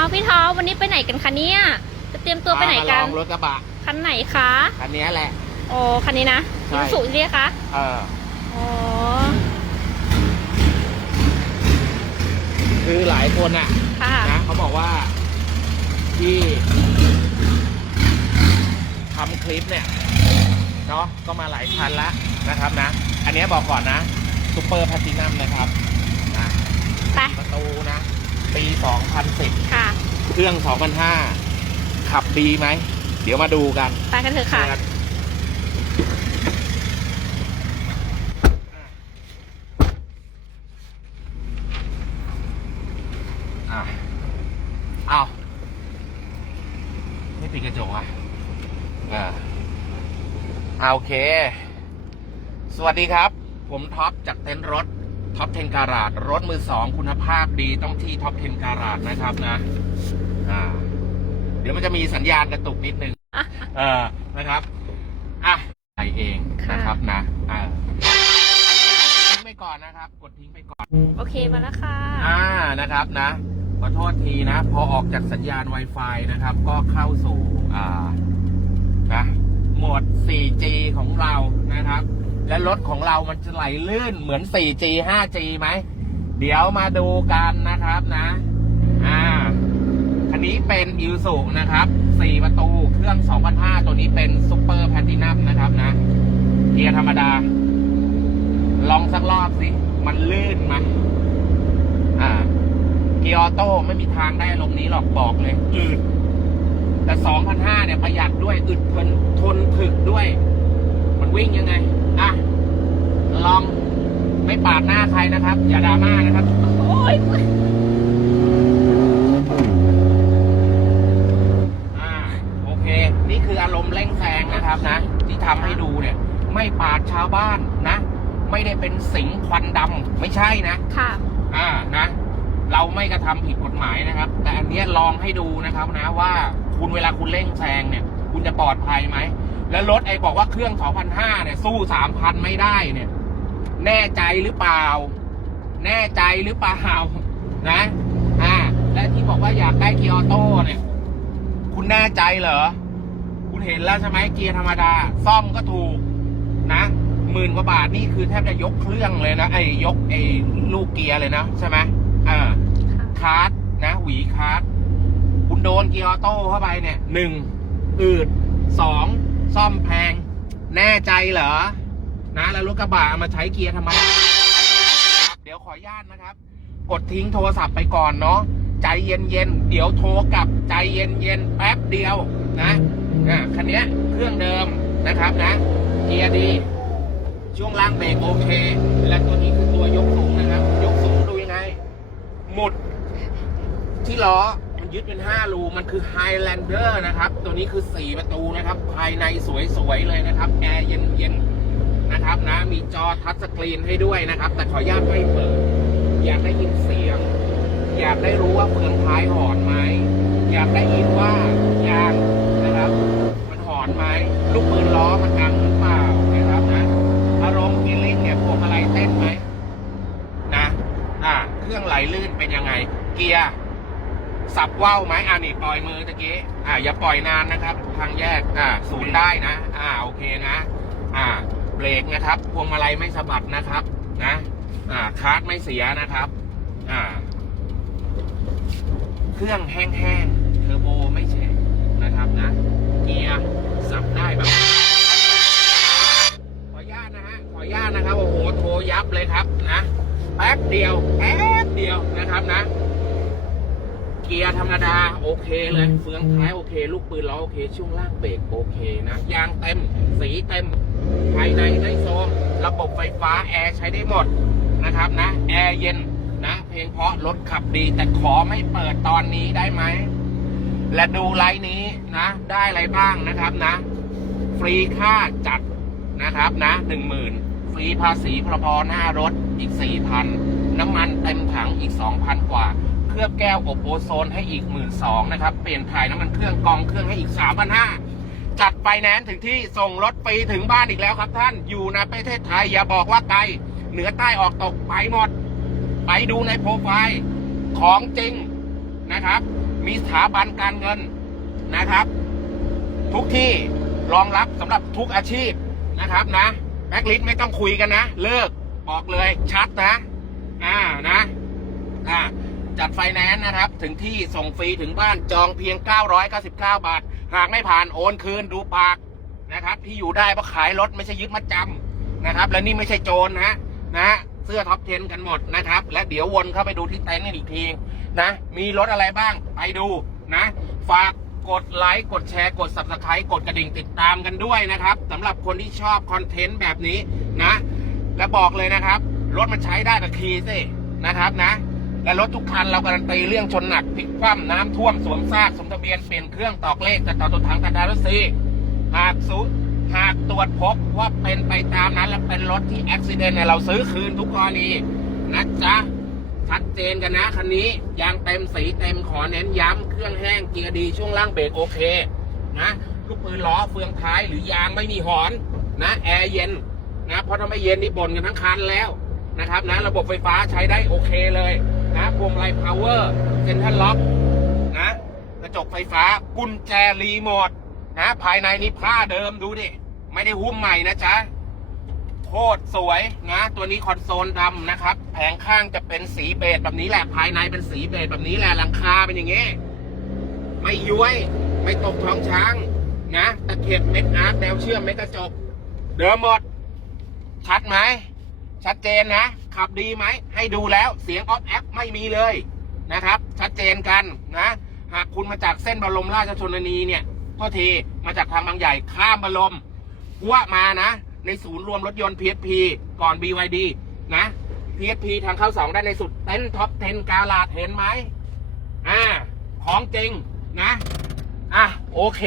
เอาพี่ท็อปวันนี้ไปไหนกันคะเนี่ย จะเตรียมตัวไปไหนกัมานลองรถกระบะ คันไหนคะ คันนี้แหละ โอ้คันนี้นะใช่ ยูสุเรียกคะเออ อ๋อคือหลายคนอะค่ะ นะเขาบอกว่าที่ทำคลิปเนี่ยเนาะก็มาหลายคันละนะครับนะ อันนี้บอกก่อนนะซูเปอร์แพตินัมนะครับนะไป ประตูนะ ปี 2010 ค่ะ เครื่อง 2005 ขับดีไหม เดี๋ยวมาดูกันไปกันเถอะค่ะ นะครับอะเอาไม่ปิดกระจกอะอ่าอ่าโอเค สวัสดีครับ ผมท็อปจากเต็นท์รถ ท็อปเทนการาดรถมือสองคุณภาพดีต้องที่ท็อปเทนการาดนะครับนะอ่าเดี๋ยวมันจะมีสัญญาณกระตุกนิดนึงเออนะครับอะใส่เองค่ะนะครับนะอ่าทิ้งไปก่อนนะครับ กดทิ้งไปก่อน โอเคมาแล้วค่ะ อ่านะครับนะขอโทษทีนะ พอออกจากสัญญาณ Wi-Fi นะครับ ก็เข้าสู่อ่านะโหมด 4G ของเรานะครับ และรถของเรามันจะไหลลื่นเหมือน 4G 5G ไหม เดี๋ยวมาดูกันนะครับนะ อ่า คันนี้เป็นอิ s สุนะครับ 4 ประตูเครื่อง 2005 ตัวนี้เป็นซูเปอร์แพนตินัมนะครับนะ เกียร์ธรรมดา ลองสักรอบสิ มันลื่นไหมอ่า เกียร์ออโต้ไม่มีทางได้ลงนี้หรอกบอกเลยอืดแต่ 2,500 เนี่ย ประหยัดด้วย อึดทนทนถึกด้วย มันวิ่งยังไง อะ ลองไม่ปาดหน้าใครนะครับ อย่าดราม่านะครับ โอ้ยอ่าโอเค นี่คืออารมณ์เร่งแซงนะครับนะ ที่ทำให้ดูเนี่ย ไม่ปาดชาวบ้านนะ ไม่ได้เป็นสิงควันดำไม่ใช่นะ ค่ะ อ่านะ เราไม่กระทำผิดกฎหมายนะครับ แต่อันเนี้ยลองให้ดูนะครับนะว่าคุณเวลาคุณเร่งแซงเนี่ย คุณจะปลอดภัยไหม แล้วรถไอ้บอกว่าเครื่อง 2,500เนี่ยสู้ 3,000 ไม่ได้เนี่ย แน่ใจหรือเปล่า แน่ใจหรือเปล่า นะ อ่า และที่บอกว่าอยากได้เกียร์ออโต้เนี่ย คุณแน่ใจเหรอ คุณเห็นแล้วใช่ไหมเกียร์ธรรมดา ซ่อมก็ถูก นะหมื่นกว่าบาทนี่คือแทบจะยกเครื่องเลยนะไอ้ยกไอ้ลูกเกียร์เลยนะใช่ไหมอ่าคาร์ดนะหวีคาร์ดคุณโดนเกียร์ออโต้เข้าไปเนี่ยหนึ่งอืดสอง ซ่อมแพง แน่ใจเหรอ นะแล้วรถกระบะเอามาใช้เกียร์ธรรมดาเดี๋ยวขออนุญาตนะครับ กดทิ้งโทรศัพท์ไปก่อนเนาะใจเย็นๆเดี๋ยวโทรกลับใจเย็นๆแป๊บเดียวนะอะคันนี้เครื่องเดิมนะครับนะ เกียร์ดี ช่วงล่างเบรกโอเค และตัวนี้คือตัวยกสูงนะครับ ยกสูงดูยังไง หมุดที่ล้อ ยึดเป็น 5 รูมันคือ Highlander นะครับ ตัวนี้คือ 4 ประตูนะครับ ภายในสวยๆเลยนะครับ แอร์เย็นๆนะครับนะ มีจอทัชสกรีนให้ด้วยนะครับ แต่ขออนุญาตไม่เปิด อยากได้ยินเสียง อยากได้รู้ว่าเฟืองท้ายหอนไหม อยากได้ยินว่ายางนะครับ มันหอนไหม ลูกปืนล้อมันดังหรือเปล่านะครับนะ อารมณ์ฟีลลิ่งเนี่ยพวงมาลัยเต้นไหมนะ อ่า เครื่องไหลลื่นเป็นยังไง เกียร์ สับว่าวไหมอ่านี่ปล่อยมือตะกี้อ่าอย่าปล่อยนานนะครับ ทางแยกอ่าศูนย์ได้นะ อ่าโอเคนะ อ่าเบรกนะครับ พวงมาลัยไม่สะบัดนะครับนะอ่าคาร์ดไม่เสียนะครับ อ่า เครื่องแห้งๆเทอร์โบไม่แฉะนะครับนะเกียร์สับได้แบบขออนุญาตนะฮะขออนุญาตนะครับโอ้โหโทรยับเลยครับนะแป๊บเดียวแป๊บเดียวนะครับนะ เกียร์ธรรมดาโอเคเลยเฟืองท้ายโอเค ลูกปืนล้อโอเค ช่วงล่างเบรกโอเคนะ ยางเต็ม สีเต็ม ภายในได้โซม ระบบไฟฟ้าแอร์ใช้ได้หมดนะครับนะ แอร์เย็นนะ เพลงเพราะรถขับดี แต่ขอไม่เปิดตอนนี้ได้ไหม และดูไลน์นี้นะ ได้อะไรบ้างนะครับนะ ฟรีค่าจัดนะครับนะหนึ่งหมื่นฟรีภาษีพรบหน้ารถอีกสี่พันน้ำมันเต็มถังอีกสองพันกว่า เคลือบแก้วอบโอโซนให้อีกหมื่นสองนะครับ เปลี่ยนถ่ายน้ำมันเครื่องกองเครื่องให้อีกสามพันห้าจัดไฟแนนซ์ถึงที่ส่งรถฟรีถึงบ้านอีกแล้วครับท่านอยู่ในประเทศไทย อย่าบอกว่าไกลเหนือใต้ออกตกไปหมด ไปดูในโปรไฟล์ของจริงนะครับ มีสถาบันการเงินนะครับ ทุกที่รองรับสำหรับทุกอาชีพนะครับนะแบ็กลิสไม่ต้องคุยกันนะ เลิกบอกเลยชัดนะ อ่านะ อ่า จัดไฟแนนซ์นะครับ ถึงที่ส่งฟรีถึงบ้านจองเพียง 999 บาท หากไม่ผ่านโอนคืนดูปากนะครับ ที่อยู่ได้เพราะขายรถไม่ใช่ยึดมัดจำนะครับ และนี่ไม่ใช่โจรนะนะเสื้อท็อป10กันหมดนะครับ และเดี๋ยววนเข้าไปดูที่เต็นท์อีกทีนะ มีรถอะไรบ้างไปดูนะ ฝากกดไลค์กดแชร์กด subscribe กดกระดิ่งติดตามกันด้วยนะครับสำหรับคนที่ชอบคอนเทนต์แบบนี้นะ และบอกเลยนะครับ รถมันใช้ได้กับคีสินะครับนะ และรถทุกคันเราการันตีเรื่องชนหนักพลิกคว่ำน้ำท่วมสวมซากสมทะเบียนเปลี่ยนเครื่องตอกเลขจัดต่อตัวถังกันดารถซีหากสูหากตรวจพบว่าเป็นไปตามนั้น และเป็นรถที่อุบิเหตุเนี่ยเราซื้อคืนทุกกรณีนะจ๊ะชัดเจนกันนะคันนี้ยางเต็มสีเต็มขอเน้นย้ำเครื่องแห้งเกียร์ดีช่วงล่างเบรกโอเคนะลูกปืนล้อเฟืองท้ายหรือยางไม่มีหอนนะแอร์เย็นนะเพราะถ้าไม่เย็นนี่บ่นกันทั้งคันแล้วนะครับนะระบบไฟฟ้าใช้ได้โอเคเลย พวงมาลัยพาวเวอร์เซ็นทรัลล็อกนะ กระจกไฟฟ้ากุญแจรีโมทนะ ภายในนี่ผ้าเดิมดูดิ ไม่ได้หุ้มใหม่นะจ๊ะโคตรสวยนะ ตัวนี้คอนโซลดำนะครับ แผงข้างจะเป็นสีเบจแบบนี้แหละ ภายในเป็นสีเบจแบบนี้แหละหลังคาเป็นอย่างงี้ไม่ย้วย ไม่ตกท้องช้างนะตะเข็บเม็ดอาร์ตแนวเชื่อมเม็ดกระจก เดิมหมดชัดไหม ชัดเจนนะ ขับดีไหม ให้ดูแล้วเสียงออฟแอปไม่มีเลยนะครับ ชัดเจนกันนะ หากคุณมาจากเส้นบรมราชชนนีเนี่ยโทษทีมาจากทางบางใหญ่ข้ามบรมว่ามานะ ในศูนย์รวมรถยนต์ PSP ก่อน BYD นะ PSP ทางเข้าสองด้านในสุดเต็นท็อป10กาลาดเห็นไหมอ่า ของจริงนะ อะ โอเค